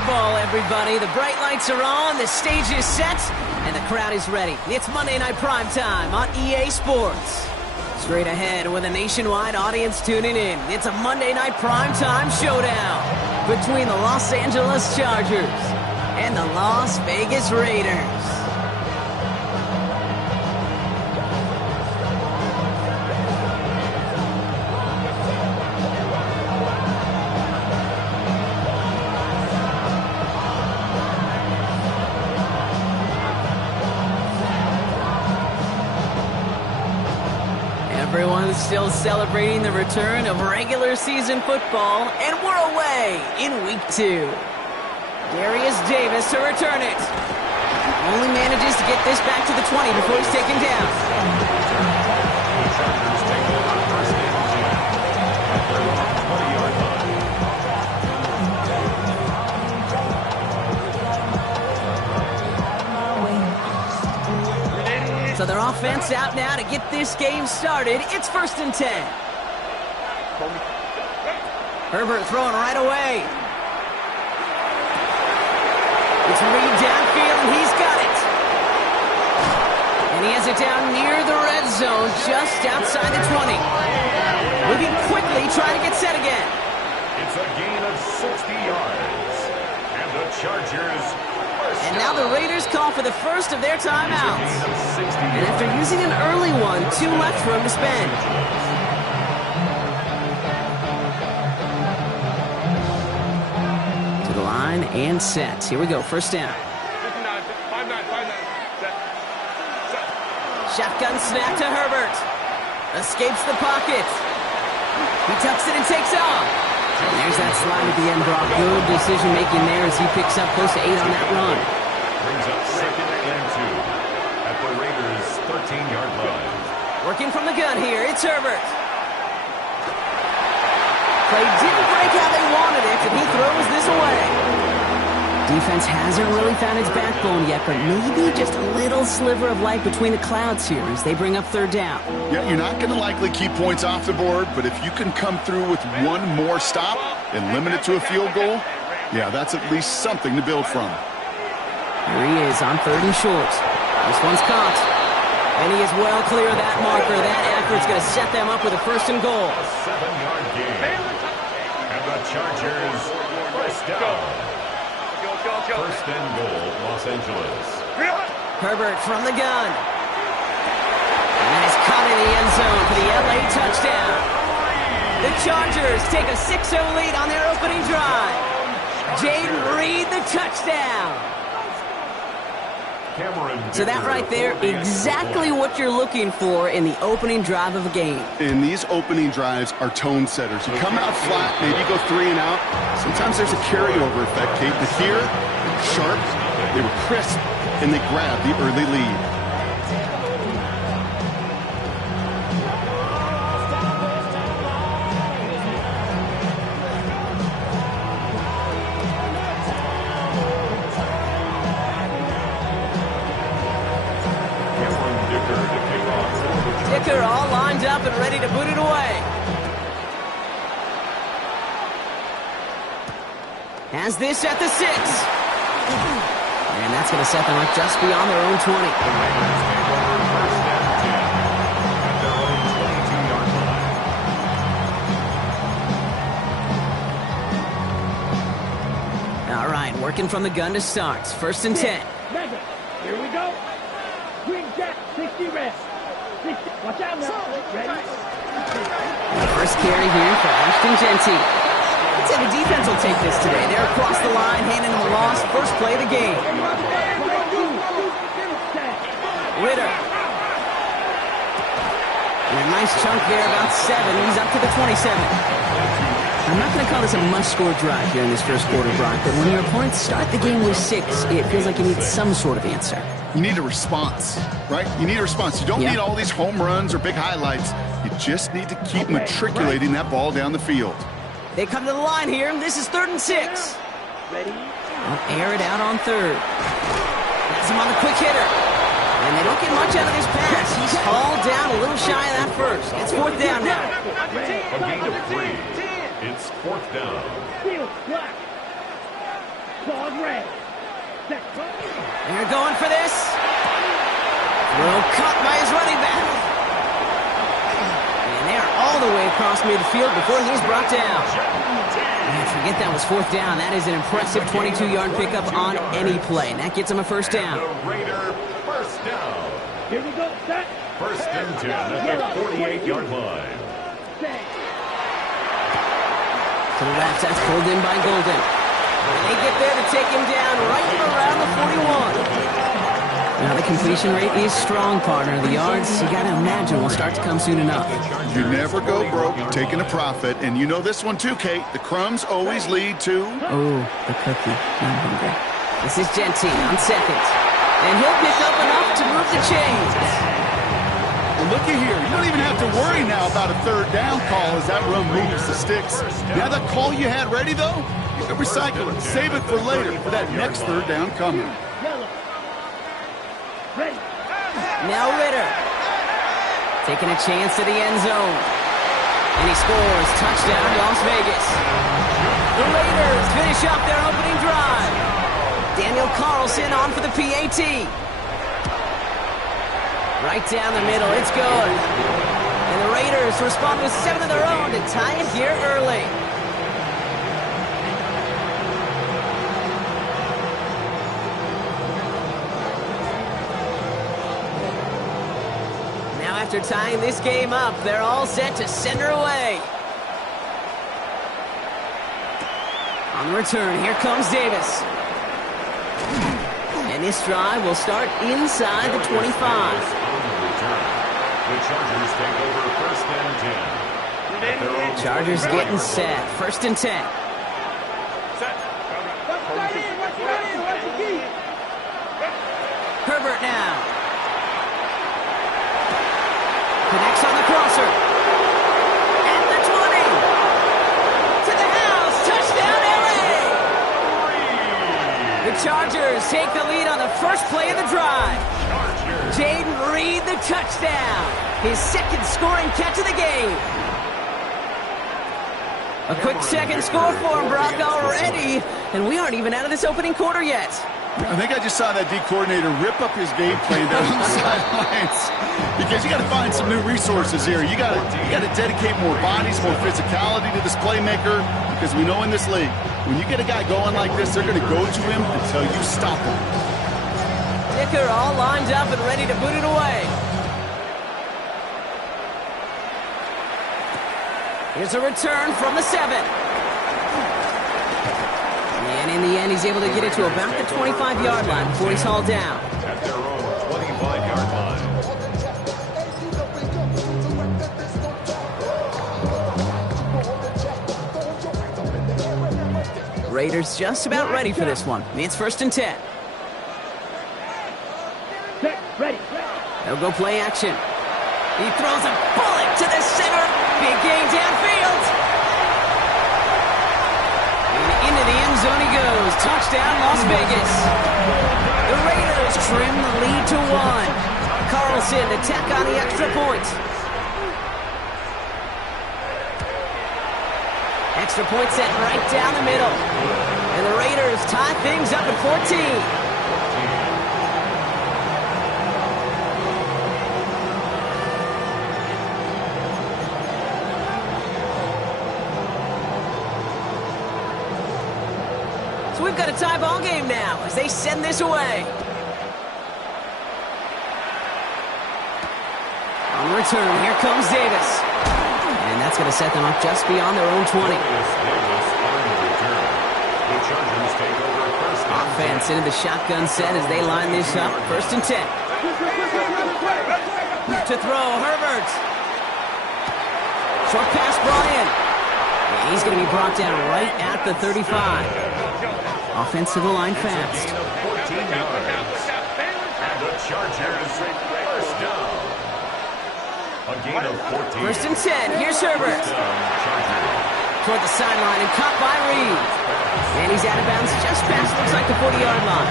football, everybody. The bright lights are on, the stage is set, and the crowd is ready. It's Monday Night Primetime on EA Sports. Straight ahead with a nationwide audience tuning in. It's a Monday Night Primetime showdown between the Los Angeles Chargers and the Las Vegas Raiders. Everyone's still celebrating the return of regular season football, and we're away in week 2. Darius Davis to return it. Only manages to get this back to the 20 before he's taken down. So their offense out now to get this game started. It's 1st and 10. Herbert throwing right away. It's Reed downfield, and he's got it. And he has it down near the red zone, just outside the 20. Moving quickly, trying to get set again. It's a gain of 60 yards. And the Chargers... And now the Raiders call for the first of their timeouts. And after using an early one, 2 left for him to spend. To the line and set. Here we go, first down. Shotgun snap to Herbert. Escapes the pocket. He tucks it and takes off. There's that slide at the end, Brock. Good decision-making there as he picks up close to 8 on that run. Brings up 2nd and 2 at the Raiders' 13-yard line. Working from the gun here, it's Herbert. Play didn't break how they wanted it, and he throws this away. Defense hasn't really found its backbone yet, but maybe just a little sliver of light between the clouds here as they bring up 3rd down. Yeah, you're not going to likely keep points off the board, but if you can come through with one more stop and limit it to a field goal, yeah, that's at least something to build from. Here he is on 3rd and short. This one's caught. And he is well clear of that marker. That effort's going to set them up with a 1st and goal. A 7-yard gain. And the Chargers first down. 1st and goal, Los Angeles. Herbert from the gun. And that is caught in the end zone for the LA touchdown. The Chargers take a 6-0 lead on their opening drive. Jaden Reed, the touchdown. So that right there, exactly what you're looking for in the opening drive of a game. And these opening drives are tone setters. You come out flat, maybe go 3 and out. Sometimes there's a carryover effect, Kate. But here, sharp, they were crisp, and they grabbed the early lead. Dicker all lined up and ready to boot it away. Has this at the 6. And that's going to set them up just beyond their own 20. All right, working from the gun to start. 1st and 10. Here we go. Quick jack, 60 rest. Watch out now. Ready? The first carry here for Ashton Jeanty. I'd say the defense will take this today. They're across the line, handing them a loss. First play of the game. Ritter. And a nice chunk there, about 7. He's up to the 27. I'm not going to call this a must-score drive here in this first quarter, Brock, but when your opponents start the game with 6, it feels like you need some sort of answer. You need a response, right? You need a response. You don't need all these home runs or big highlights. You just need to keep matriculating that ball down the field. They come to the line here. This is 3rd and 6. Ready? They'll air it out on 3rd. That's him on the quick hitter. And they don't get much out of this pass. He's hauled down a little shy of that first. It's 4th down now. A gain of 3. It's 4th down. Ball red. Set. They're going for this. Throw caught by his running back. And they are all the way across midfield before he's brought down. And forget that was fourth down. That is an impressive 22-yard pickup on any play. And that gets him a first down. The Raider first down. Here we go. Set. First and 10 at the 48-yard line. Set. To the left, that's pulled in by Golden. And they get there to take him down right around the 41. Now the completion rate is strong, partner. The yards, you got to imagine, will start to come soon enough. You never go broke taking a profit. And you know this one too, Kate. The crumbs always lead to... Oh, the cookie. I'm hungry. This is Gentine on second. And he'll pick up enough to move the chains. Well, looky here. You don't even have to worry now about a third down call as that run moves the sticks. Now that call you had ready, though, you can recycle it. Save it for later for that next third down coming. Yellow. Ready. Now Ritter. Taking a chance to the end zone. And he scores. Touchdown, Las Vegas. The Raiders finish up their opening drive. Daniel Carlson on for the PAT. Right down the middle. It's good. And the Raiders respond with 7 of their own to tie it here early. Now after tying this game up, they're all set to send her away. On the return, here comes Davis. And this drive will start inside the 25. The Chargers take over first and 10. Chargers getting set. First and 10. Herbert now. Connects on the crosser. At the 20. To the house. Touchdown, LA. The Chargers take the lead on the first play of the drive. Jaden Reed, the touchdown. His second scoring catch of the game. A quick second score for him, Brock, already. And we aren't even out of this opening quarter yet. I think I just saw that D coordinator rip up his game plan down on the sidelines. Because you got to find some new resources here. You got to dedicate more bodies, more physicality to this playmaker. Because we know in this league, when you get a guy going like this, they're going to go to him until you stop him. Dicker all lined up and ready to boot it away. Here's a return from the 7. And in the end, he's able to get it to about the 25-yard line before he's hauled down. At their own 25-yard line. Raiders just about ready for this one. It's first and 10. Ready. They'll go play action. He throws a bullet to the center. Big gain downfield. And into the end zone he goes. Touchdown, Las Vegas. The Raiders trim the lead to 1. Carlson to tack on the extra point. Extra point set right down the middle. And the Raiders tie things up at 14. We've got a tie ball game now as they send this away. On the return, here comes Davis. And that's going to set them up just beyond their own 20. Offense into the shotgun set as they line this up. First and 10. To throw, Herbert. Short pass brought in. And he's going to be brought down right at the 35. Offense to the line fast. And the Chargers first down. A gain of 14. First and 10. Here's Herbert. Toward the sideline and caught by Reed. And he's out of bounds just past, looks like the 40-yard line.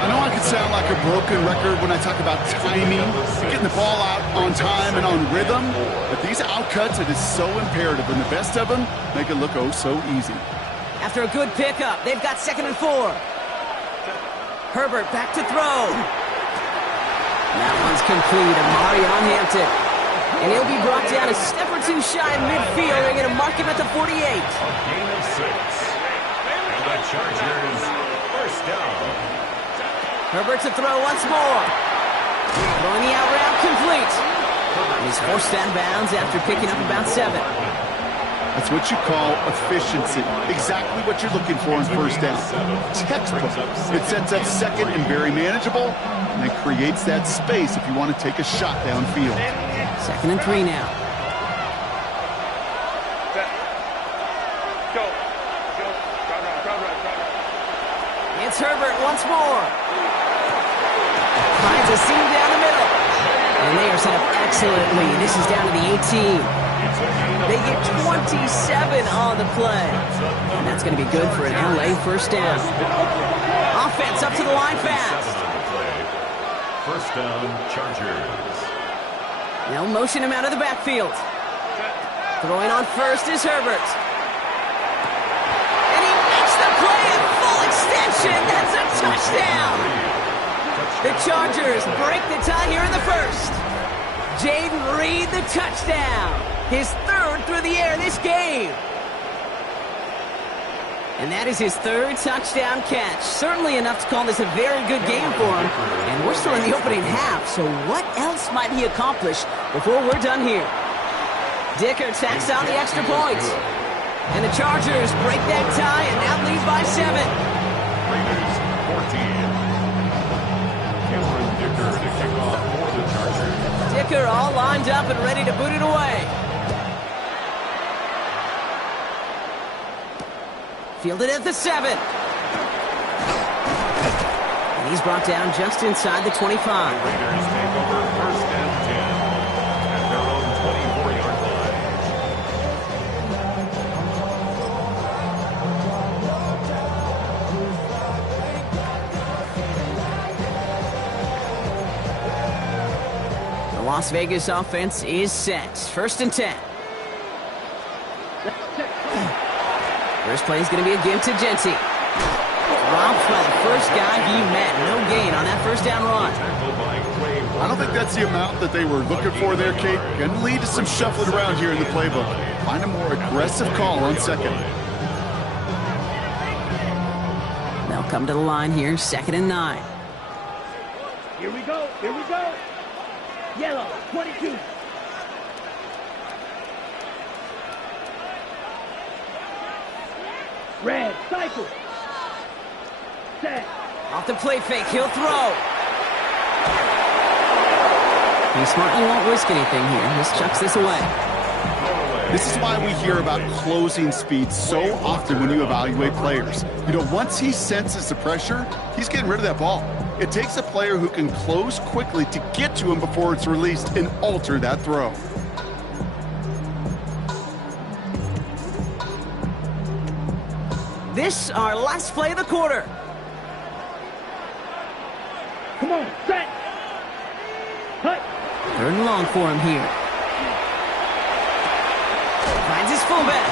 I know I could sound like a broken record when I talk about timing, getting the ball out on time and on rhythm, but these outcuts, it is so imperative, and the best of them make it look oh so easy. After a good pickup, they've got 2nd and 4. Herbert back to throw. That one's complete. Marion Hampton. And he'll be brought down a step or two shy of midfield. They're going to mark him at the 48. A gain of 6. And the Chargers first down. Herbert to throw once more. Throwing the out route complete. He's forced out of bounds after picking up about 7. That's what you call efficiency. Exactly what you're looking for in first down. Textbook. It sets up 2nd and very manageable, and it creates that space if you want to take a shot downfield. 2nd and 3 now. It's Herbert once more. Finds a seam down the middle. And they are set up excellently. This is down to the 18. They get 27 on the play. And that's going to be good for an LA first down. Offense up to the line fast. First down, Chargers. They'll motion him out of the backfield. Throwing on first is Herbert. And he makes the play at full extension. That's a touchdown. The Chargers break the tie here in the first. Jaden Reed, the touchdown. His 3rd through the air this game. And that is his 3rd touchdown catch. Certainly enough to call this a very good game for him. And we're still in the opening half, so what else might he accomplish before we're done here? Dicker tacks on the extra point. And the Chargers break that tie and now lead by 7. Raiders 14. Cameron Dicker to kick off for the Chargers. Dicker all lined up and ready to boot it away. Fielded at the 7. And he's brought down just inside the 25. Raiders take over first and 10 at their own 24-yard line. The Las Vegas offense is set. 1st and 10. First play is going to be a give to Genty. Dropped by the first guy he met. No gain on that first down run. I don't think that's the amount that they were looking for there, Kate. Going to lead to some shuffling around here in the playbook. Find a more aggressive call on 2nd. They'll come to the line here, 2nd and 9. Here we go. Here we go. Yellow, 22. Red, cycle. Set. Off the play fake, he'll throw. He smartly won't risk anything here. Just chucks this away. This is why we hear about closing speed so often when you evaluate players. You know, once he senses the pressure, he's getting rid of that ball. It takes a player who can close quickly to get to him before it's released and alter that throw. This, our last play of the quarter. Come on, set. Hut. 3rd and long for him here. Finds his fullback.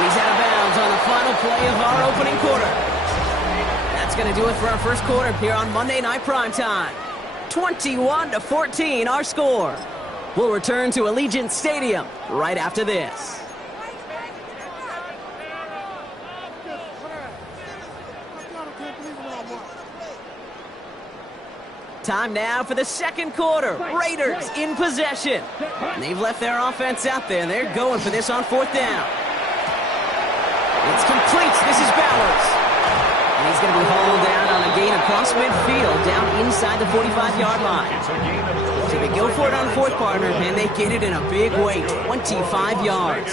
He's out of bounds on the final play of our opening quarter. That's going to do it for our first quarter here on Monday Night Primetime. 21-14, our score. We'll return to Allegiant Stadium right after this. Time now for the second quarter. Raiders in possession. And they've left their offense out there. They're going for this on 4th down. It's complete. This is Bowers. And he's going to be hauled down on a gain across midfield, down inside the 45-yard line. So they go for it on 4th, partner, and they get it in a big way, 25 yards.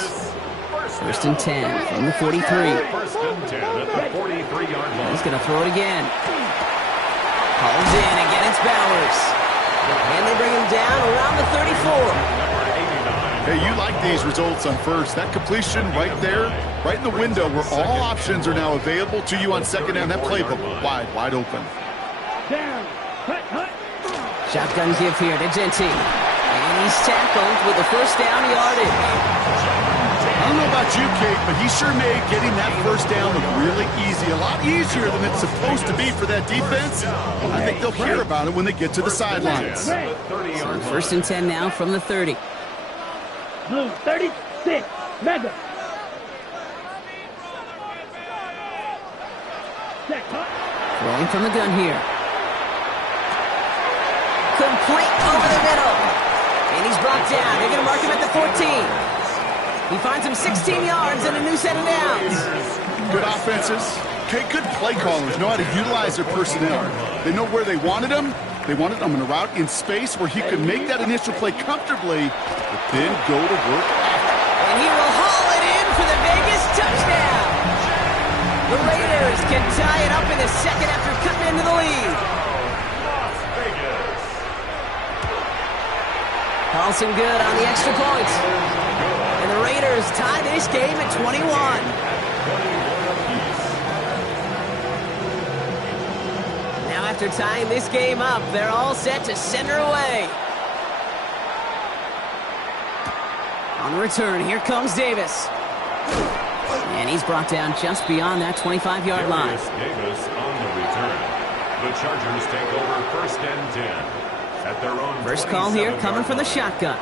1st and 10 from the 43. 1st and 10 at the 43-yard line. He's going to throw it again. Holds in, again it's Bowers. And they bring him down around the 34. Hey, you like these results on 1st. That completion right there, right in the window where all options are now available to you on 2nd down. That playbook wide open. Down. Hut, hut. Shotgun give here to Genty. And he's tackled with the first down yardage. I don't know about you, Kate, but he sure made getting that first down look really easy. A lot easier than it's supposed to be for that defense. I think they'll hear about it when they get to the sidelines. So first and 10 now from the 30. Blue 36, Mega. Rolling from the gun here. Complete over the middle. And he's brought down. They're going to mark him at the 14. He finds him 16 yards and a new set of downs. Good offenses. Okay, good play callers know how to utilize their personnel. They know where they wanted him. They wanted him in a route in space where he could make that initial play comfortably, but then go to work. And he will haul it in for the Vegas touchdown. The Raiders can tie it up in the second after cutting into the lead. Las Vegas. Paulson good on the extra point. And the Raiders tie this game at 21. Now after tying this game up, they're all set to center away. On the return, here comes Davis. And he's brought down just beyond that 25-yard line. Davis on the return. The Chargers take over first and 10 at their own. First call here coming from the shotgun.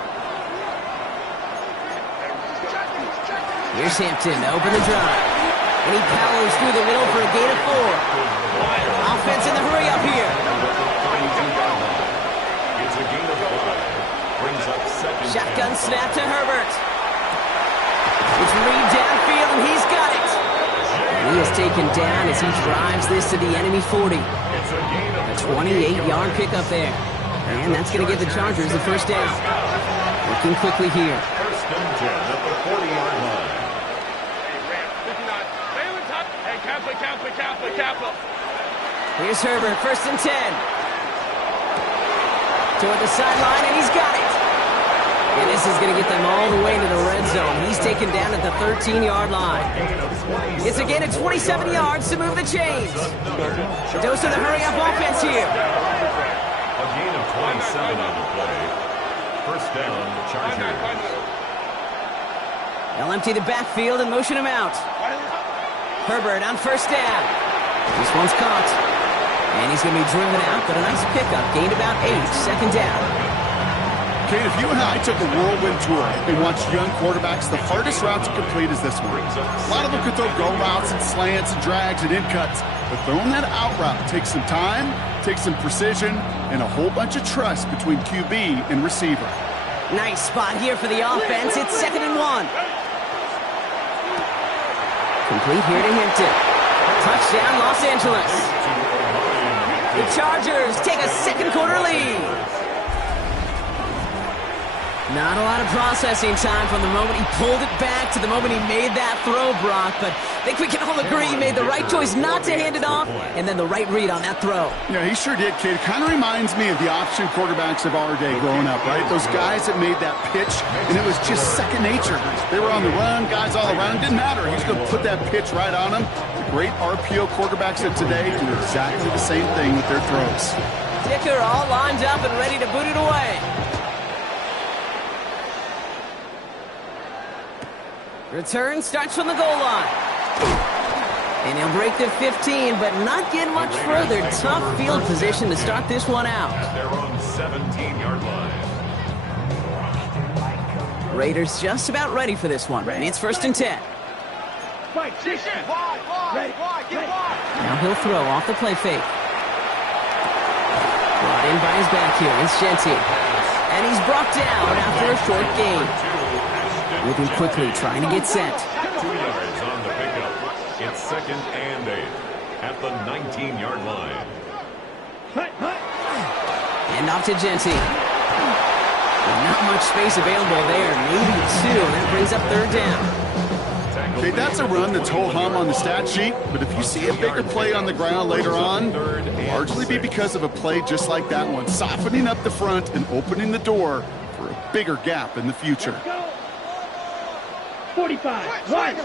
Here's Hampton to open the drive. And he powers through the middle for a gain of 4. Offense in the hurry up here. It's a gain of 5. Brings up second. Shotgun snap to Herbert. It's Reed downfield, and he's got it. And he is taken down as he drives this to the enemy 40. It's a gain of A 28-yard pickup there. And that's going to give the Chargers the first down. Looking quickly here. first and 10 at the 40-yard line. Here's Herbert, first and 10. Toward the sideline, and he's got it. And this is going to get them all the way to the red zone. He's taken down at the 13-yard line. It's a gain of 27 yards to move the chains. Dose of the hurry-up offense here. A gain of 27 on the play. First down, Chargers. They'll empty the backfield and motion him out. Herbert on first down. This one's caught. And he's going to be driven out, but a nice pickup. Gained about 8, second down. Kate, if you and I took a whirlwind tour and watched young quarterbacks, the hardest route to complete is this one. A lot of them could throw go routes and slants and drags and in cuts, but throwing that out route takes some time, takes some precision, and a whole bunch of trust between QB and receiver. Nice spot here for the offense. It's second and 1. Complete here to Hampton. Touchdown, Los Angeles. The Chargers take a second quarter lead. Not a lot of processing time from the moment he pulled it back to the moment he made that throw, Brock. But I think we can all agree he made the right choice not to hand it off, and then the right read on that throw. Yeah, he sure did, Kate. It kind of reminds me of the option quarterbacks of our day growing up, right? Those guys that made that pitch, and it was just second nature. They were on the run, guys all around. It didn't matter. He's going to put that pitch right on them. The great RPO quarterbacks of today do exactly the same thing with their throws. Dicker all lined up and ready to boot it away. Return starts from the goal line. And he'll break the 15, but not get much further. Tough field position to start this one out. At their own 17-yard line. Raiders just about ready for this one. And it's first and 10. Now he'll throw off the play fake. Brought in by his back here. It's Genty. And he's brought down after a short gain. Moving quickly, trying to get set. 2 yards on the pickup. It's second and 8 at the 19-yard line. And off to Genty. Not much space available there. Maybe 2. That brings up third down. Okay, that's a run that's ho-hum on the stat sheet, but if you see a bigger play on the ground later on, it'll largely be because of a play just like that one, softening up the front and opening the door for a bigger gap in the future. 45, 1.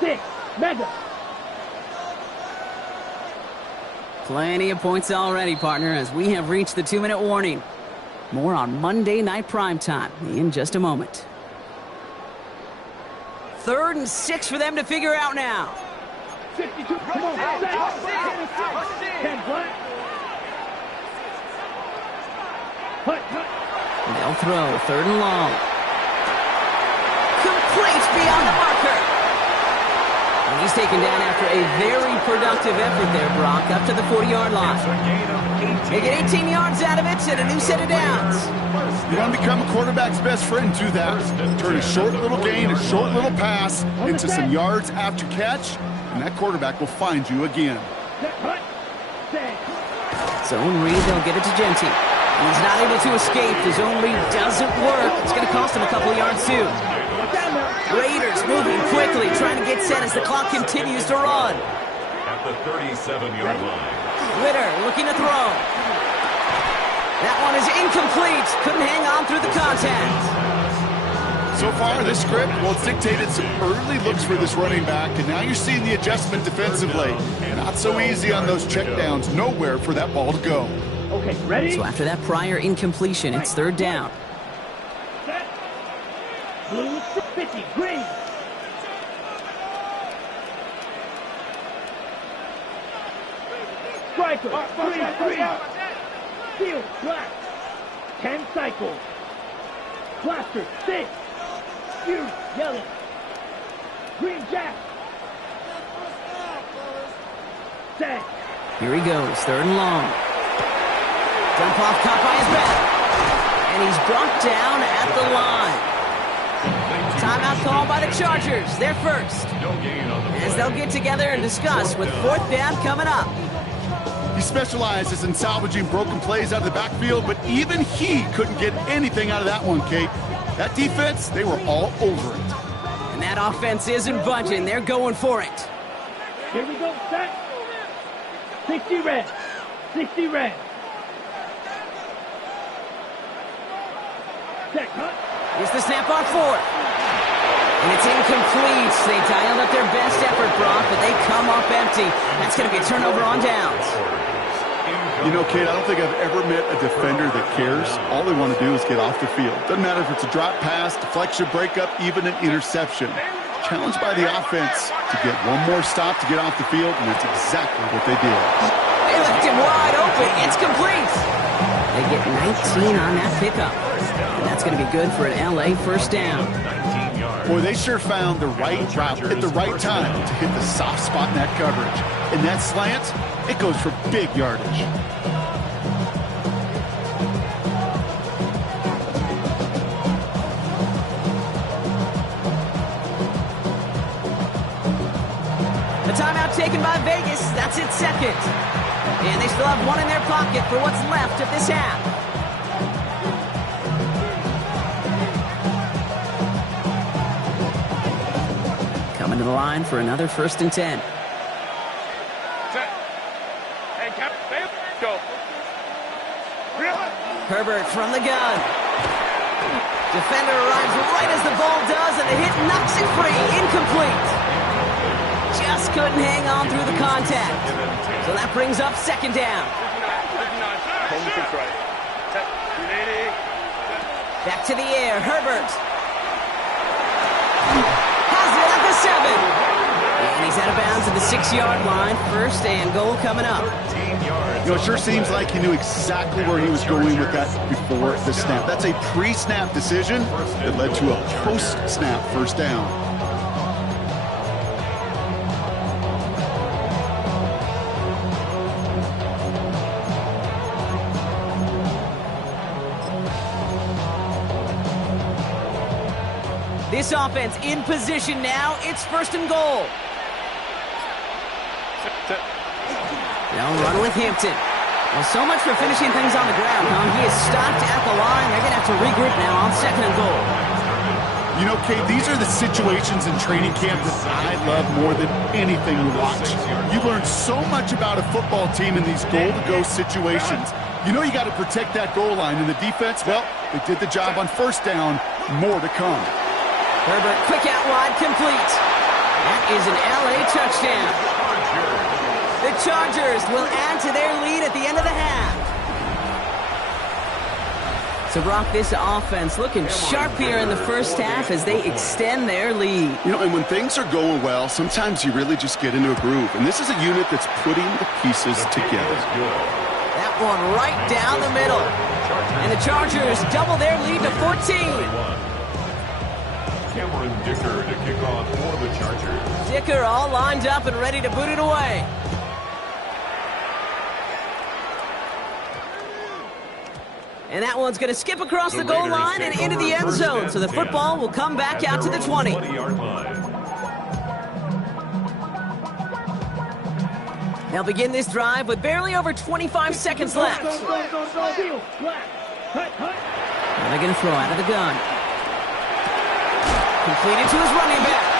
6, Mega. Plenty of points already, partner, as we have reached the 2-minute warning. More on Monday Night Primetime in just a moment. 3rd and 6 for them to figure out now. 52, come on, 10 black. They'll throw 3rd and long. Complete beyond the marker. And he's taken down after a very productive effort there, Brock, up to the 40-yard line. They get 18 yards out of it and a new set of downs. You want to become a quarterback's best friend, do that. Turn a short little gain, a short little pass into some yards after catch, and that quarterback will find you again. Zone read, they'll get it to Genty. He's not able to escape. The zone read doesn't work. It's going to cost him a couple of yards, too. Raiders moving quickly, trying to get set as the clock continues to run. At the 37-yard line. Ritter looking to throw. That one is incomplete. Couldn't hang on through the contact. So far, this script, well, it's dictated some early looks for this running back, and now you're seeing the adjustment defensively. Not so easy on those checkdowns. Nowhere for that ball to go. Okay, ready? So after that prior incompletion, it's 3rd down. Set. Blue 50, green. Striker, 3. Field, black. 10 cycles. Blaster, 6. Fuse, yellow. Green jack. Set. Here he goes, 3rd and long. Dump off caught by his back. And he's brought down at the line. Timeout called by the Chargers. They're first. As they'll get together and discuss with 4th down coming up. He specializes in salvaging broken plays out of the backfield, but even he couldn't get anything out of that one, Kate. That defense, they were all over it. And that offense isn't budging. They're going for it. Here we go, set. 60 red. 60 red. Set, cut. Here's the snap on 4th. And it's incomplete. They dialed up their best effort, Brock, but they come up empty. That's going to be a turnover on downs. You know, Kate, I don't think I've ever met a defender that cares. All they want to do is get off the field. Doesn't matter if it's a drop pass, deflection, breakup, even an interception. Challenged by the offense to get one more stop to get off the field, and that's exactly what they did. They left him wide open. It's complete. They get 19 on that pickup. And that's going to be good for an LA 1st down. Boy, they sure found the right route at the right time to hit the soft spot in that coverage. And that slant, it goes for big yardage. The timeout taken by Vegas. That's its 2nd. And they still have one in their pocket for what's left of this half. Coming to the line for another 1st and 10. Set. And cap, go. Herbert from the gun. Defender arrives right as the ball does, and the hit knocks it free. Incomplete. Just couldn't hang on through the contact. So that brings up 2nd down. Back to the air, Herbert. Has it at the 7. And he's out of bounds at the 6-yard line. 1st and goal coming up. You know, it sure seems like he knew exactly where he was going with that before the snap. That's a pre-snap decision that led to a post-snap 1st down. This offense in position now. It's 1st and goal. They'll run with Hampton. Well, so much for finishing things on the ground, huh? He is stopped at the line. They're going to have to regroup now on 2nd and goal. You know, Kate, these are the situations in training camp that I love more than anything to watch. You learn so much about a football team in these goal-to-go situations. You know you got to protect that goal line, and the defense, well, they did the job on 1st down. More to come. Herbert, quick out wide, complete. That is an LA touchdown. The Chargers will add to their lead at the end of the half. So, Brock, this offense looking sharp here in the first half as they extend their lead. You know, and when things are going well, sometimes you really just get into a groove. And this is a unit that's putting the pieces together. That one right down the middle. And the Chargers double their lead to 14. Cameron Dicker to kick off for the Chargers. Dicker all lined up and ready to boot it away. And that one's going to skip across the goal line and into the end zone. So the football will come back out to the 20. 20-yard line. They'll begin this drive with barely over 25 seconds left. Now they're going to throw out of the gun. Completed to his running back.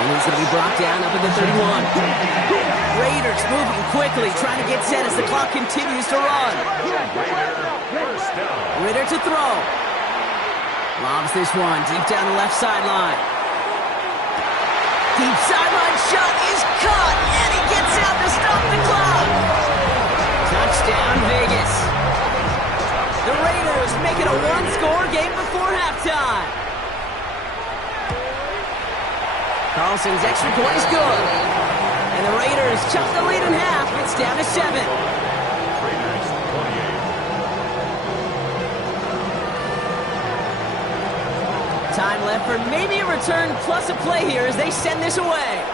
And he's going to be brought down up at the 31. Raiders moving quickly, trying to get set as the clock continues to run. Ritter to throw. Lobs this one deep down the left sideline. Deep sideline shot is caught, and he gets out to stop the clock. Touchdown, Vegas. The Raiders make it a one-score game before halftime. Carlson's extra point is good. And the Raiders chop the lead in half. It's down to 7. Raiders 28. Time left for maybe a return plus a play here as they send this away.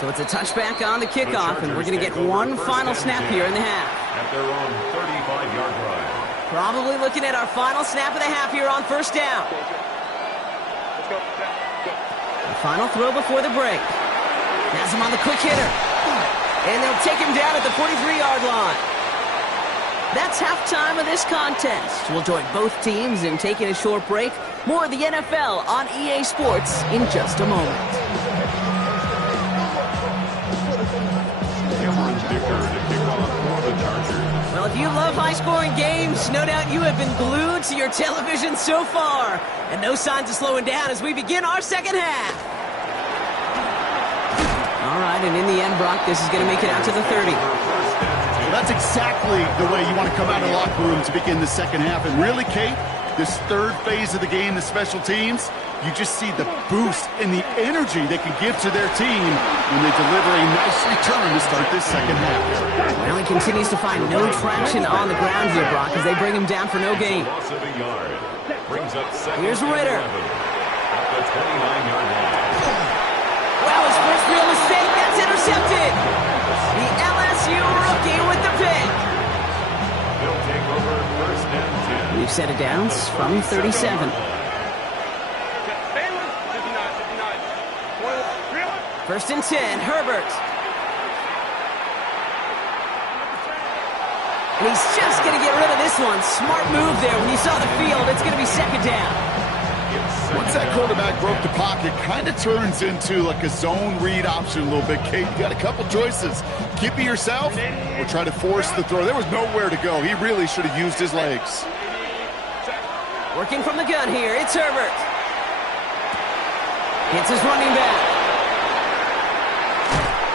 So it's a touchback on the kickoff, and we're going to get one final snap here in the half. At their own 35-yard line. Probably looking at our final snap of the half here on first down. The final throw before the break. Has him on the quick hitter. And they'll take him down at the 43-yard line. That's halftime of this contest. We'll join both teams in taking a short break. More of the NFL on EA Sports in just a moment. Cameron Dicker to kick off for the Chargers. Well, if you love high-scoring games, no doubt you have been glued to your television so far. And no signs of slowing down as we begin our second half. All right, and in the end, Brock, this is going to make it out to the 30. Well, that's exactly the way you want to come out of the locker room to begin the second half. And really, Kate, this third phase of the game, the special teams, you just see the boost and the energy they can give to their team when they deliver a nice return to start this second half. Well, he continues to find no traction on the ground here, Brock, as they bring him down for no gain. Loss of a yard. Brings up second. Here's Ritter. At the 29-yard line. Well, his first real mistake, that's intercepted. The LSU rookie with the pick. They'll take over first and 10. We've set it down from 37. First and 10, Herbert. And he's just going to get rid of this one. Smart move there. When you saw the field, it's going to be second down. Once that quarterback broke the pocket, kind of turns into like a zone read option a little bit. Kate, you got a couple choices. Keep it yourself or try to force the throw. There was nowhere to go. He really should have used his legs. Working from the gun here, it's Herbert. It's his running back.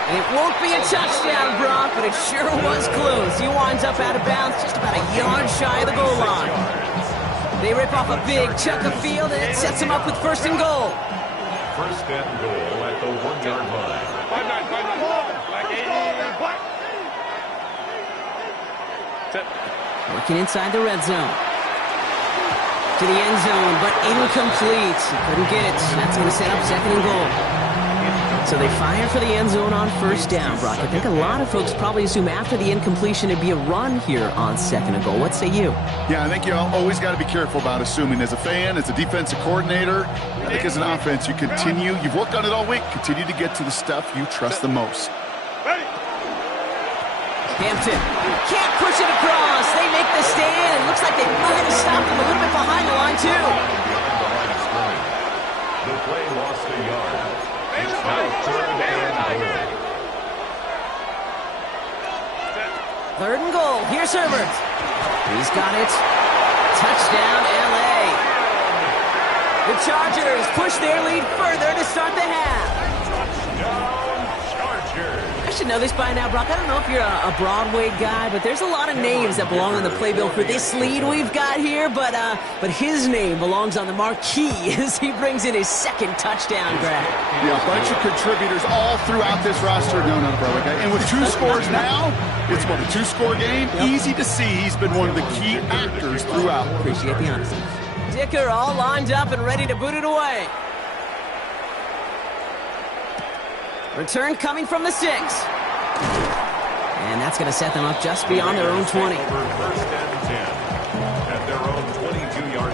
It won't be a touchdown, Brock, but it sure was close. He winds up out of bounds just about a yard shy of the goal line. They rip off a big chunk of field, and it sets him up with first and goal. First and goal at the 1-yard line. Working inside the red zone. To the end zone, but incomplete. He couldn't get it. That's going to set up second and goal. So they fire for the end zone on first down, Brock. I think a lot of folks probably assume after the incompletion it'd be a run here on second and goal. What say you? Yeah, I think you always got to be careful about assuming. As a fan, as a defensive coordinator, I think as an offense, you continue. You've worked on it all week. Continue to get to the stuff you trust the most. Hampton can't push it across. They make the stand. It looks like they might have stopped him a little bit behind the line, too. The play lost a yard. Third and goal. Here's Herbert. He's got it. Touchdown, L.A. The Chargers push their lead further to start the half. Touchdown, Chargers. A should know this by now, Brock. I don't know if you're a Broadway guy, but there's a lot of names that belong on the playbill for this lead we've got here. But his name belongs on the marquee as he brings in his second touchdown grab. Yeah, a bunch of contributors all throughout this roster. No, not a Broadway guy. And with 2 scores now, it's what, a 2-score game? Yep. Easy to see he's been one of the key actors throughout. Appreciate the honesty. Dicker all lined up and ready to boot it away. Return coming from the 6. And that's going to set them up just beyond their own 20. First and 10 at their own 22-yard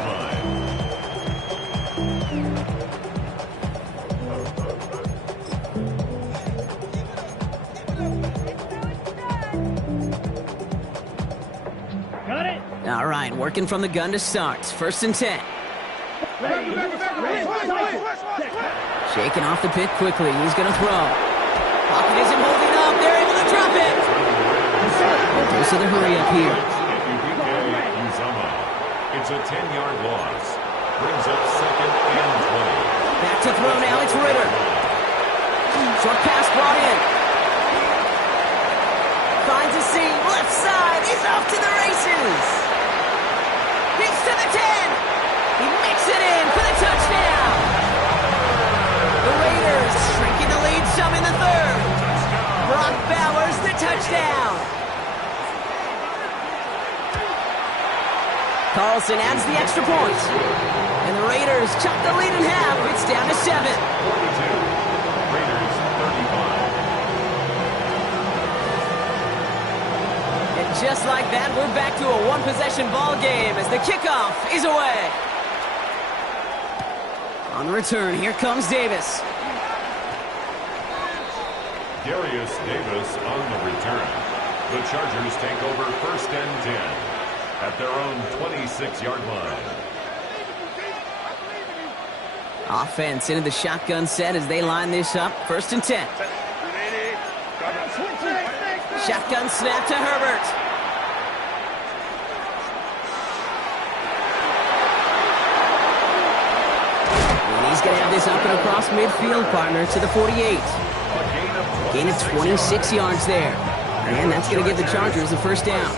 Got it. All right, working from the gun to start. First and 10. Ready. Shaking off the pick quickly. He's going to throw. Pocket isn't holding up. They're able to drop it. Goes to the hurry up here. It's a 10-yard loss. Brings up second and 20. Back to throw now. It's Ritter. Short pass brought in. Finds a seam. Left side. He's off to the races. He's to the 10. He makes it in for the touchdown. The Raiders shrinking the lead some in the third. Brock Bowers the touchdown. Carlson adds the extra point. And the Raiders chop the lead in half. It's down to 7. 42. Raiders 35. And just like that, we're back to a one-possession ball game as the kickoff is away. On the return, here comes Davis. Darius Davis on the return. The Chargers take over first and 10 at their own 26-yard line. Offense into the shotgun set as they line this up. First and 10. Shotgun snap to Herbert. And he's going to have this up and across midfield, partner, to the 48. Gain of 26 yards there. And that's going to give the Chargers the first down.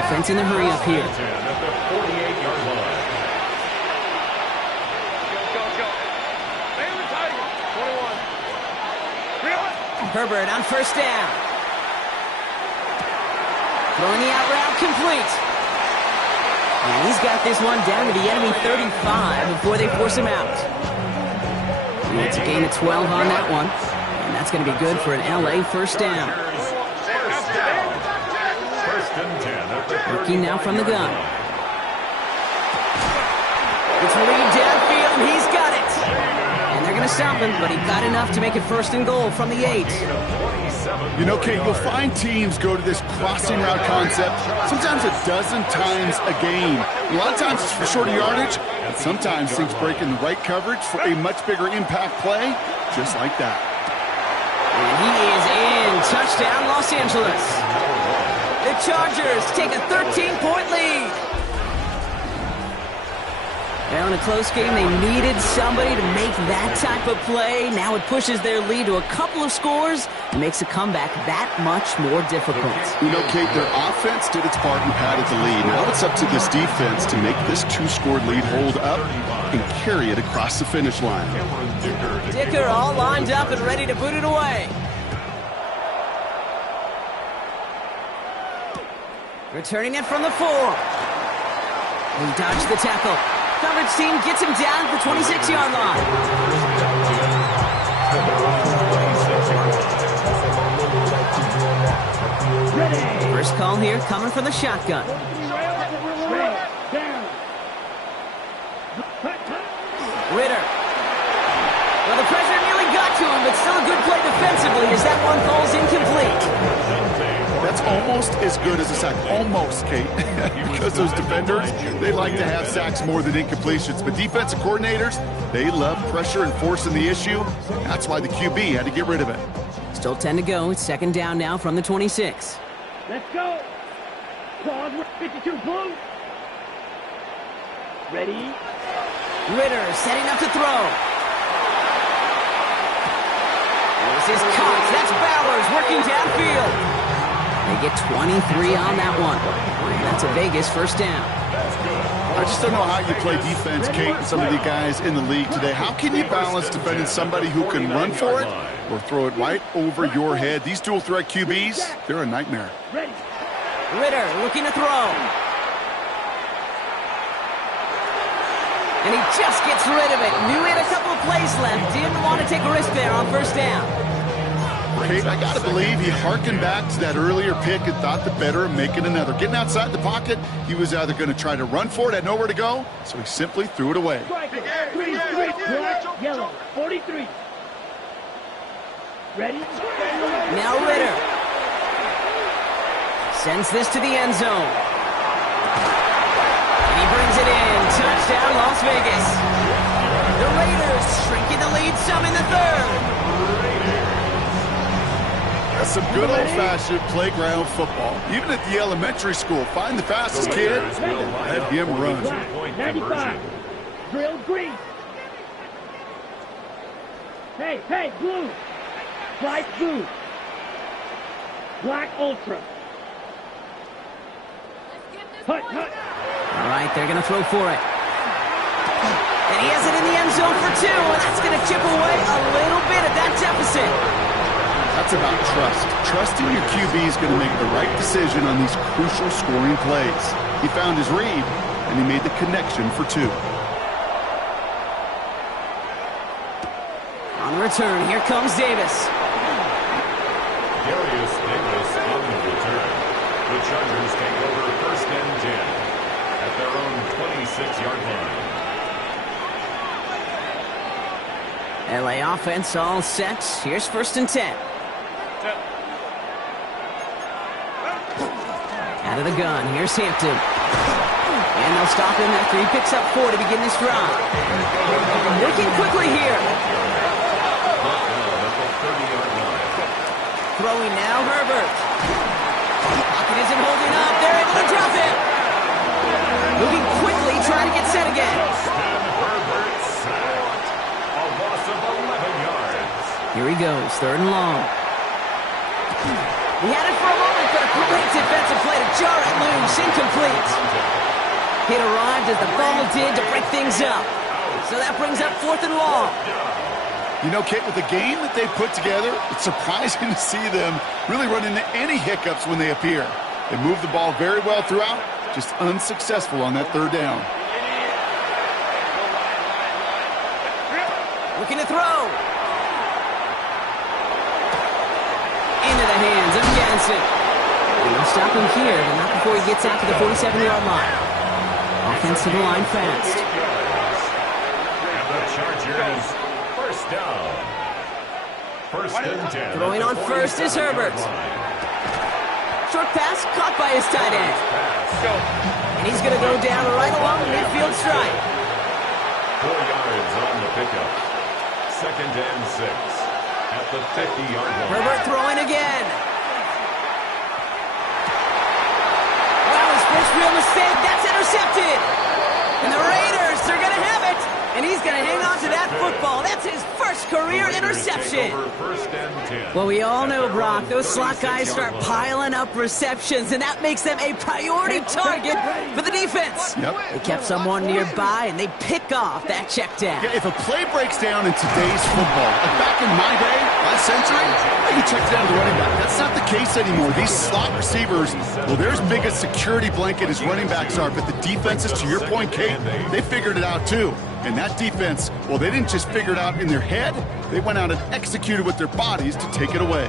Offense in the hurry up here. At the 48-yard line. Herbert on first down. Throwing the out route complete. And he's got this one down to the enemy 35 before they force him out. And it's a gain of 12 on that one. And that's going to be good for an LA first down. First and 10 at the Working now from the gun. It's Reed downfield. He's got it. And they're going to stop him, but he got enough to make it first and goal from the 8. You know, Kate, you'll find teams go to this crossing route concept sometimes a dozen times a game. A lot of times it's for shorter yardage, but sometimes things break in the right coverage for a much bigger impact play, just like that. And he is in. Touchdown, Los Angeles. The Chargers take a 13-point lead. Well, in a close game, they needed somebody to make that type of play. Now it pushes their lead to a couple of scores and makes a comeback that much more difficult. You know, Kate, their offense did its part and padded the lead. Now it's up to this defense to make this 2-score lead hold up and carry it across the finish line. Dicker all lined up and ready to boot it away. Returning it from the 4. He dodged the tackle. Coverage team gets him down at the 26-yard line. First call here coming from the shotgun. Ritter. Well, the pressure nearly got to him, but still a good play defensively as that one falls incomplete. That's almost as good as a sack. Almost, Kate. Because those defenders, they like to have sacks more than incompletions. But defensive coordinators, they love pressure and forcing the issue. That's why the QB had to get rid of it. Still 10 to go. It's second down now from the 26. Let's go. Pause. 52 blue. Ready. Ritter setting up to throw. Here's his cut. That's Bowers working downfield. They get 23 on that one. And that's a Vegas first down. I just don't know how you play defense, Kate, and some of the guys in the league today. How can you balance defending somebody who can run for it or throw it right over your head? These dual threat QBs, they're a nightmare. Ritter looking to throw. And he just gets rid of it. Knew he had a couple of plays left. Didn't want to take a risk there on first down. Kate, I got to believe he harkened back to that earlier pick and thought the better of making another. Getting outside the pocket, he was either going to try to run for it, had nowhere to go, so he simply threw it away. Black, yellow, 43. Ready? Now Ritter sends this to the end zone. And he brings it in. Touchdown, Las Vegas. The Raiders shrinking the lead some in the third. That's some good old-fashioned playground football. Even at the elementary school, find the fastest kid, let him run. 95. Drill green. Hey, blue. Bright blue. Black ultra. Hut. All right, they're going to throw for it. And he has it in the end zone for 2, and that's going to chip away a little bit of that deficit. That's about trust. Trusting your QB is going to make the right decision on these crucial scoring plays. He found his read, and he made the connection for 2. On the return, here comes Davis. Darius Davis on the return. The Chargers take over first and 10 at their own 26-yard line. LA offense all set. Here's first and 10. Out of the gun, here's Hampton. And they'll stop him after he picks up 4 to begin this drive. Working quickly here. Throwing now, Herbert. Pocket isn't holding up. They're able to drop it. Moving quickly, trying to get set again. Herbert sacked. A loss of 11 yards. Here he goes, third and long. He had it for a moment, but a great defensive play to jar it loose. Incomplete. It arrived as the ball did to break things up. So that brings up fourth and long. You know, Kate, with the game that they put together, it's surprising to see them really run into any hiccups when they appear. They move the ball very well throughout, just unsuccessful on that third down. Looking to throw. Into the hands of Jansen. And they'll stop him here, but not before he gets out to the 47-yard line. Offensive line fast. And the Chargers first down. First and 10. Throwing on first is Herbert. Short pass caught by his tight end. And he's going to go down right along the midfield stripe. 4 yards on the pickup. Second and 6 at the 50-yard line. Herbert throwing again. Wow, his first real mistake. That's intercepted. And the Raiders are going to have it. And he's going to hang on to that football. That's his first career interception. First and 10. Well, we all know, Brock, those slot guys start piling up receptions, and that makes them a priority target for the defense. Yep. They kept someone nearby, and they pick off that check down. Yeah, if a play breaks down in today's football, like back in my day, last century, you check down to the running back. That's not the case anymore. These slot receivers, well, they're as big a security blanket as running backs are, but the defenses, to your point, Kate, they figured it out too. And that defense, well, they didn't just figure it out in their head. They went out and executed with their bodies to take it away.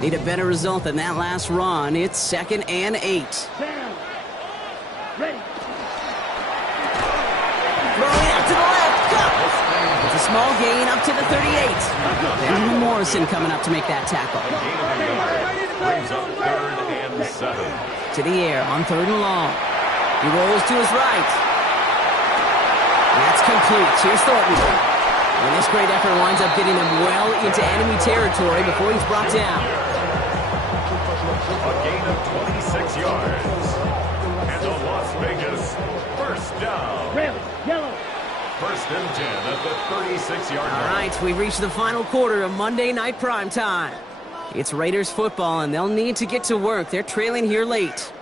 Need a better result than that last run. It's second and 8. Down. Ready. Throwing out to the left. Cup. It's a small gain up to the 38. Then Morrison coming up to make that tackle. Brings up third and 7. To the air on third and long. He rolls to his right. And that's complete. Here's Thornton. And this great effort winds up getting him well into enemy territory before he's brought down. A gain of 26 yards. And the Las Vegas First down. Red, yellow. First and 10 at the 36-yard line. All right, we've reached the final quarter of Monday Night Primetime. It's Raiders football, and they'll need to get to work. They're trailing here late.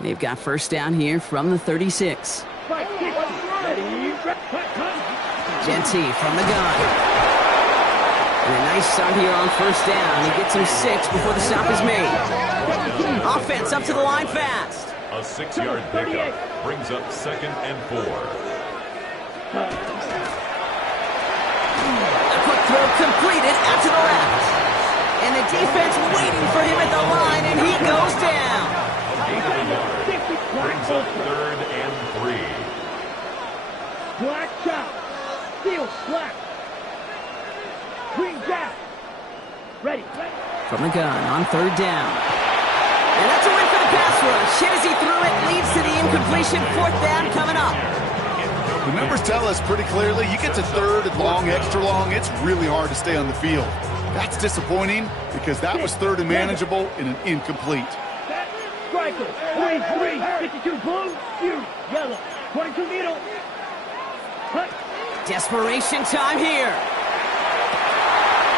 They've got first down here from the 36. Genty from the gun. And a nice start here on first down. He gets him 6 before the stop is made. Offense up to the line fast. A 6-yard pickup brings up 2nd and 4. A quick throw completed out to the left. And the defense waiting for him at the line, and he goes down. Brings up 3rd and 3. Black chop. Steel black. Green gap. Ready. From the gun on 3rd down. And that's a win for the pass rush. Hit as he threw it, leads to the incompletion. 4th down coming up. The numbers tell us pretty clearly, you get to 3rd and long, extra long, it's really hard to stay on the field. That's disappointing because that was 3rd and manageable and an incomplete. Striker. 43. 52 blue. You. Yellow. 22 needle. Cut. Desperation time here.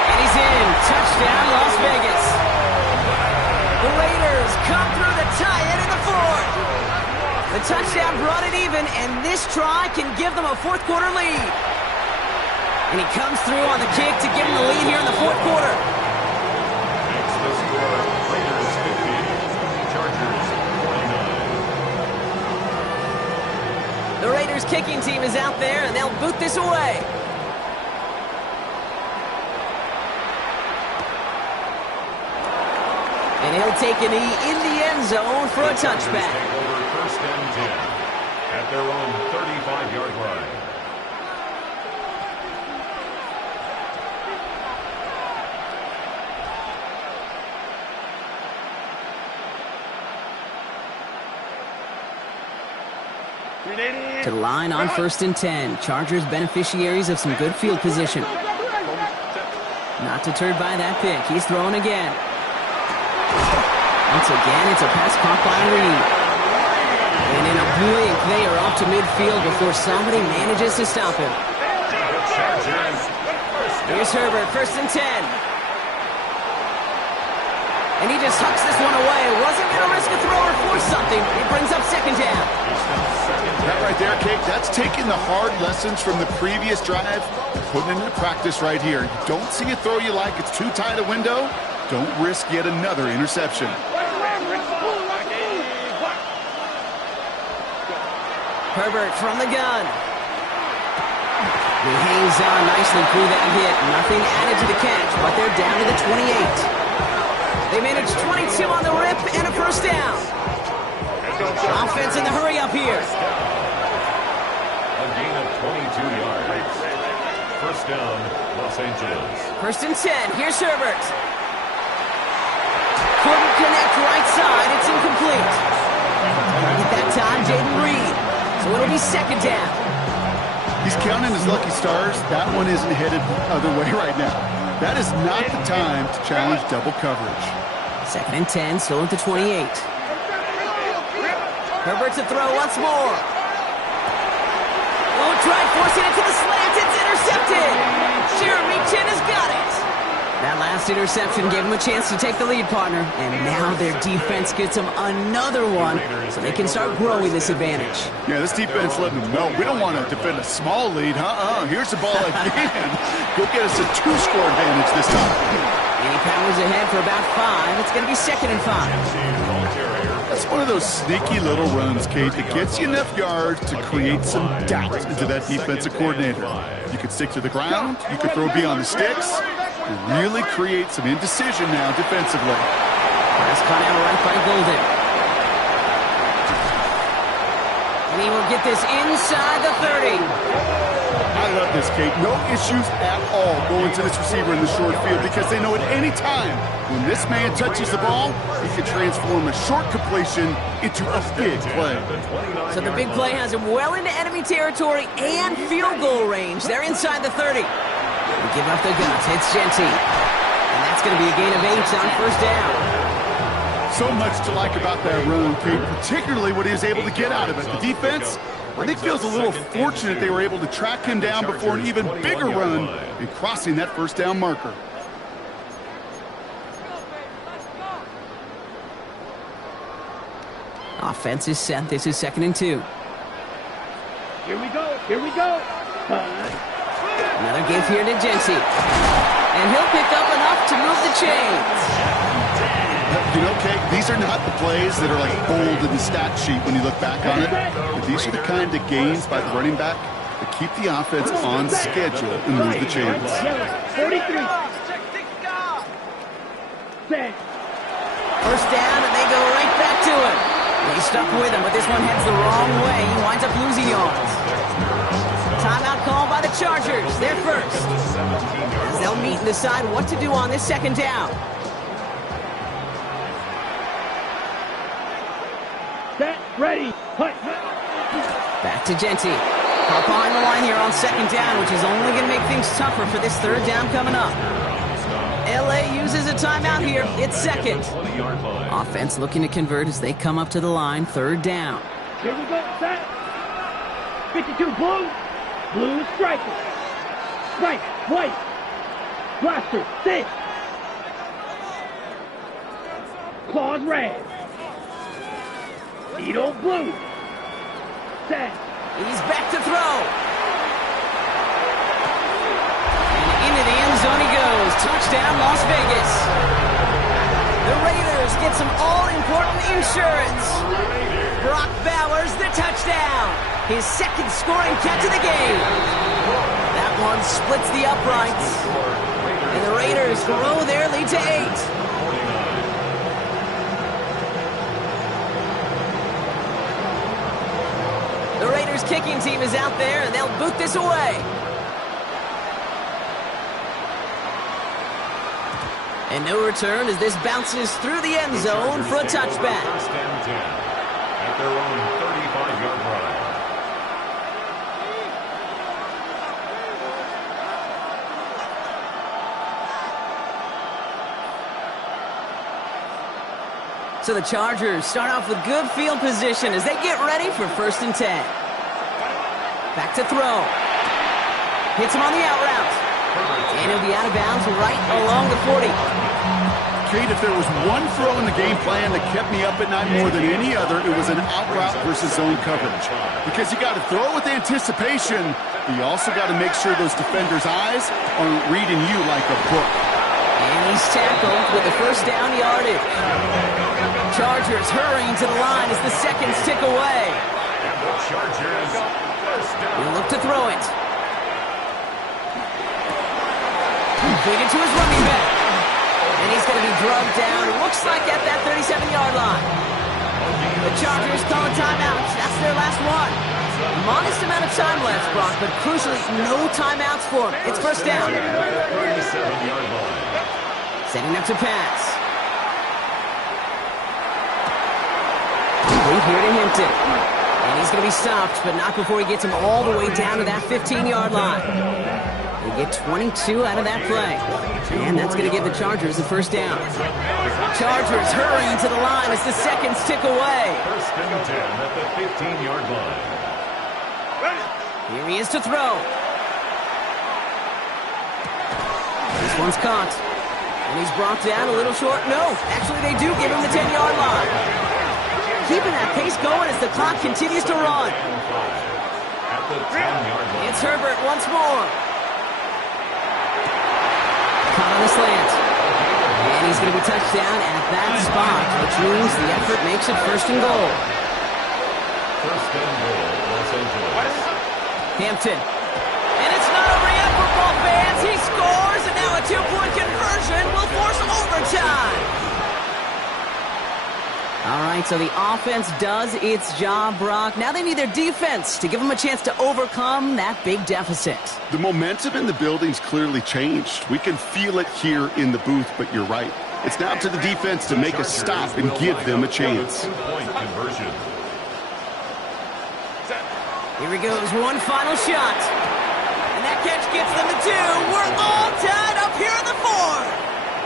And he's in. Touchdown, Las Vegas. The Raiders come through to tie it in the 4th. The touchdown brought it even, and this try can give them a 4th quarter lead. And he comes through on the kick to give them the lead here in the 4th quarter. Makes the score Raiders 50, Chargers 49. The Raiders kicking team is out there, and they'll boot this away. And he'll take a knee in the end zone for a touchback. Take over 1st and 10 at their own 35-yard line. To the line on 1st and 10. Chargers beneficiaries of some good field position. Not deterred by that pick. He's throwing again. Once again, it's a pass caught by Reed. And in a blink, they are off to midfield before somebody manages to stop him. Here's Herbert, 1st and 10. And he just hucks this one away. Wasn't going to risk a throw or force something. It brings up 2nd down. That right there, Kate, that's taking the hard lessons from the previous drive and putting it into practice right here. You don't see a throw you like, it's too tight a window, don't risk yet another interception. Herbert from the gun. He hangs on nicely through that hit. Nothing added to the catch, but they're down to the 28. They managed 22 on the rip and a 1st down. Offense in the hurry up here. A gain of 22 yards. 1st down, Los Angeles. 1st and 10. Here's Herbert. Couldn't connect right side. It's incomplete. At that time, Jaden Reed. So it'll be 2nd down. He's counting his lucky stars. That one isn't headed the other way right now. That is not the time to challenge double coverage. 2nd and 10, still at the 28. Herbert to throw once more. Oh, try forcing it to the slant. It's intercepted. Jeremy Chin has got it. That last interception gave him a chance to take the lead, partner. And now their defense gets them another one so they can start growing this advantage. Yeah, this defense letting them know we don't want to defend a small lead. Here's the ball again. Go get us a 2-score advantage this time. And he powers ahead for about 5. It's going to be 2nd and 5. That's one of those sneaky little runs, Kate, that gets you enough yards to create some doubt into that defensive coordinator. You could stick to the ground. You could throw beyond the sticks. You really create some indecision now defensively. Pass caught out right by Golden. And he will get this inside the 30. I love this, Kate. No issues at all going to this receiver in the short field because they know at any time when this man touches the ball, he can transform a short completion into a big play. So the big play has him well into enemy territory and field goal range. They're inside the 30. They give up the guts. It's Jeanty. And that's going to be a gain of 8 on first down. So much to like about that run, Kate, particularly what he was able to get out of it. The defense, I think, feels a little fortunate they were able to track him down before an even bigger run and crossing that first down marker. Offense is set. This is 2nd and 2. Here we go. Here we go. Another give here to Jeanty. And he'll pick up enough to move the chains. You know, Kate, these are not the plays that are like bold in the stat sheet when you look back on it. But these are the kind of gains by the running back that keep the offense on schedule and move the chains. 43. Set. First down, and they go right back to him. He's stuck with him, but this one heads the wrong way. He winds up losing yards. Timeout called by the Chargers. They're first. As they'll meet and decide what to do on this 2nd down. Set. Ready. Hut. Back to Jeanty. Up behind the line here on 2nd down, which is only going to make things tougher for this 3rd down coming up. LA uses a timeout here. It's 2nd. Offense looking to convert as they come up to the line. 3rd down. Here we go. Set. 52 blue. Blue striker. Right. White. Blaster. Sit. Claws red. Needle blue. Set. He's back to throw. And into the end zone he goes. Touchdown, Las Vegas. The Raiders get some all-important insurance. Brock Bowers, the touchdown. His 2nd scoring catch of the game. That one splits the uprights. And the Raiders grow their lead to 8. The Raiders kicking team is out there, and they'll boot this away. And no return as this bounces through the end zone for a touchback. First and 10 at their own 35-yard line. So the Chargers start off with good field position as they get ready for 1st and 10. Back to throw. Hits him on the out route. And he'll be out of bounds right along the 40. Kate, if there was one throw in the game plan that kept me up at night more than any other, it was an out route versus zone coverage. Because you got to throw with anticipation, but you also got to make sure those defenders' eyes aren't reading you like a book. And he's tackled with the first down yardage. Chargers hurrying to the line as the seconds tick away. And the Chargers first down. He'll look to throw it. Completed to his running back. And he's going to be drugged down, it looks like at that 37-yard line. The Chargers call a timeout. That's their last one. Modest amount of time left, Brock, but crucially, no timeouts for him. It's first down. 37-yard line. Setting up to pass. Complete here to Hampton. And he's going to be stopped, but not before he gets him all the way down to that 15-yard line. They get 22 out of that play. And that's going to give the Chargers the first down. Chargers hurrying to the line as the seconds tick away. First and 10 at the 15-yard line. Here he is to throw. This one's caught. And he's brought down a little short. No, actually they do give him the 10-yard line. Keeping that pace going as the clock continues to run. At the 10-yard line. It's Herbert once more. Caught on the slant. And he's going to be touched down at that spot, which means the effort makes it first and goal. First and goal, Los Angeles. Hampton. And it's not over yet for ball fans. He scores, and now a two-point conversion will force overtime. All right, right, so the offense does its job, Brock. Now they need their defense to give them a chance to overcome that big deficit. The momentum in the building's clearly changed. We can feel it here in the booth, but you're right. It's now up to the defense to make a stop and give them a chance. Two-point conversion. Here he goes, one final shot. And that catch gets them to 2. We're all tied up here in the 4.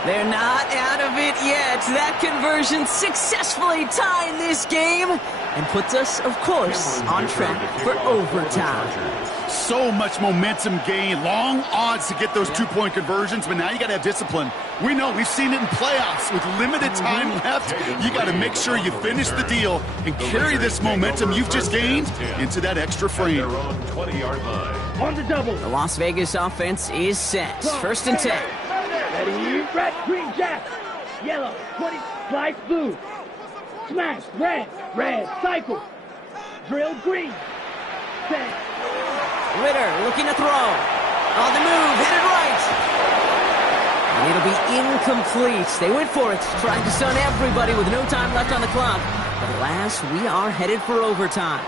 They're not out of it yet. That conversion successfully tying this game and puts us, of course, on track for overtime. So much momentum gain, long odds to get those two-point conversions, but now you got to have discipline. We know, we've seen it in playoffs. With limited time left, you got to make sure you finish the deal and carry this momentum you've just gained into that extra frame. They're on 20-yard line. On the double. The Las Vegas offense is set. First and 10. Ready, red, green, jack. Yellow, 20, slice, blue. Smash, red, red, cycle. Drill, green. Set. Ritter looking to throw. On the move, headed right. And it'll be incomplete. They went for it, trying to stun everybody with no time left on the clock. But alas, we are headed for overtime.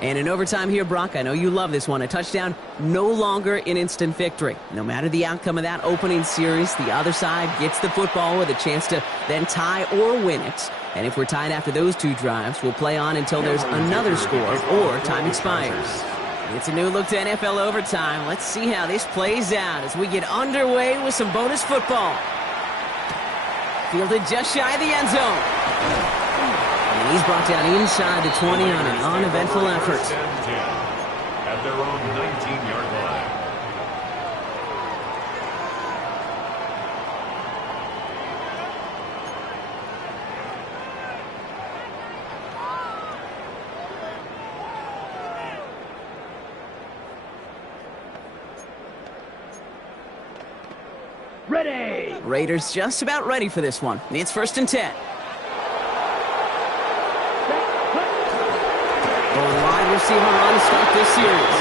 And in overtime here, Brock, I know you love this one. A touchdown, no longer an instant victory. No matter the outcome of that opening series, the other side gets the football with a chance to then tie or win it. And if we're tied after those 2 drives, we'll play on until there's another score or time expires. It's a new look to NFL overtime. Let's see how this plays out as we get underway with some bonus football. Fielded just shy of the end zone. And he's brought down inside the 20 on an uneventful effort. 10-10 at their own 19-yard line. Ready. Raiders just about ready for this one. It's first and 10. Wide receiver run to start this series.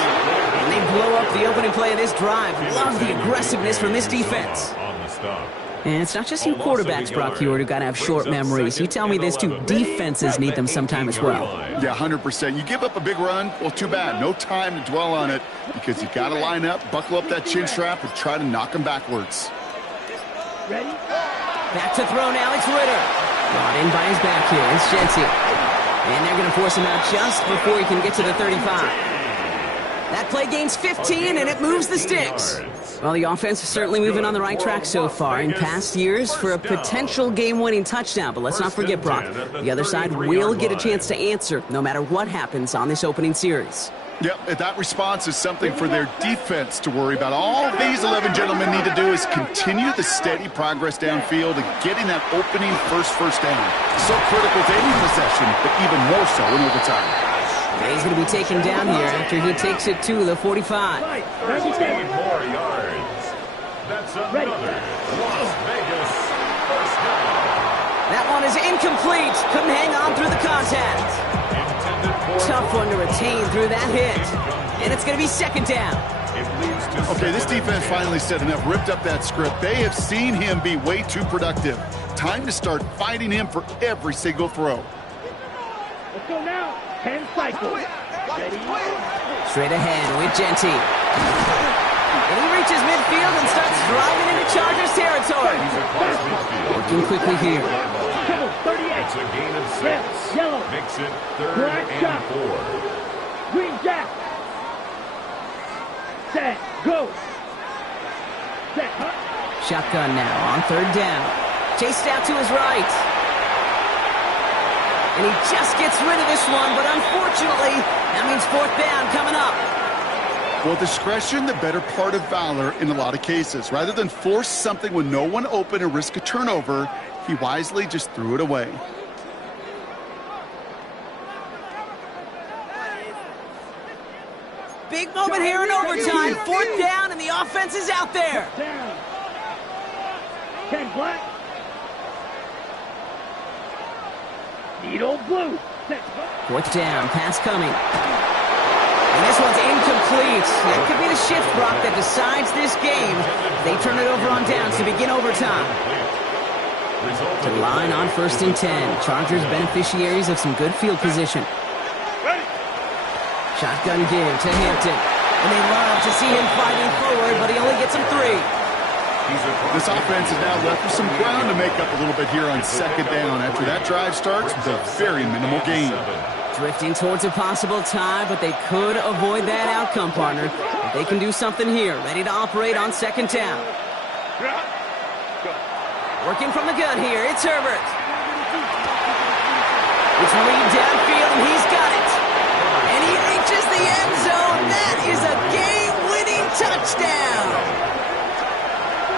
And they blow up the opening play of this drive. Love the aggressiveness from this defense. On the stop. And it's not just you quarterbacks, Brock Huard, who got to have short memories. You tell me this too, defenses need them sometime as well. Yeah, 100%. You give up a big run, well, too bad. No time to dwell on it because you got to line up, buckle up that chin strap, and try to knock them backwards. Ready. Back to throw now, it's Ritter. Brought in by his back here, it's Genty. And they're going to force him out just before he can get to the 35. That play gains 15, and it moves the sticks. Well, the offense is certainly moving on the right track so far in past years for a potential game-winning touchdown. But let's not forget, Brock, the other side will get a chance to answer no matter what happens on this opening series. Yep, that response is something for their defense to worry about. All these 11 gentlemen need to do is continue the steady progress downfield and getting that opening first down. So critical to any possession, but even more so in overtime. And he's going to be taken down here after he takes it to the 45. 13 more yards. That's another Las Vegas first down. That one is incomplete. Couldn't hang on through the contact. Tough one to retain through that hit. And it's going to be second down. Okay, this defense finally said enough, ripped up that script. They have seen him be way too productive. Time to start fighting him for every single throw. Let's go now. 10 cycles. Ready. Straight ahead with Genty. And he reaches midfield and starts driving into Chargers territory. Working quickly here. 38. It's a gain of 6. Left, yellow. Makes it 3rd Black and shot. 4. Green jack. Set. Go. Set. Shotgun now on 3rd down. Chased out to his right. And he just gets rid of this one, but unfortunately, that means 4th down coming up. Well, discretion, the better part of valor in a lot of cases. Rather than force something with no one open and risk a turnover, he wisely just threw it away. Big moment here in overtime. 4th down, and the offense is out there. Down. 10 black. Needle blue. Set. 4th down, pass coming. And this one's incomplete. That could be the shift, Brock, that decides this game. They turn it over on downs to begin overtime. To the line on 1st and 10. Chargers beneficiaries of some good field position. Shotgun give to Hampton. And they love to see him fighting forward, but he only gets him 3. This offense is now left with some ground to make up a little bit here on 2nd down after that drive starts with a very minimal gain. Drifting towards a possible tie, but they could avoid that outcome, partner. They can do something here. Ready to operate on 2nd down. Working from the gun here, it's Herbert. It's lead downfield, and he's got it. And he reaches the end zone. That is a game-winning touchdown.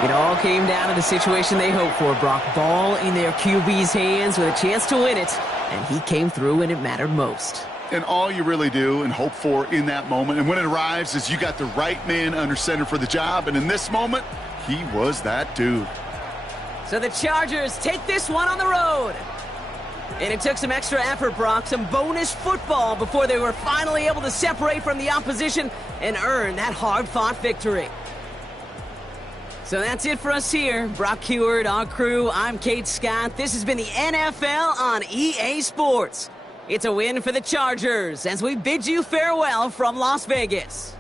It all came down to the situation they hoped for, Brock. Ball in their QB's hands with a chance to win it, and he came through when it mattered most. And all you really do and hope for in that moment, and when it arrives, is you got the right man under center for the job, and in this moment, he was that dude. So the Chargers take this one on the road. And it took some extra effort, Brock, some bonus football before they were finally able to separate from the opposition and earn that hard-fought victory. So that's it for us here. Brock Huard, our crew, I'm Kate Scott. This has been the NFL on EA Sports. It's a win for the Chargers as we bid you farewell from Las Vegas.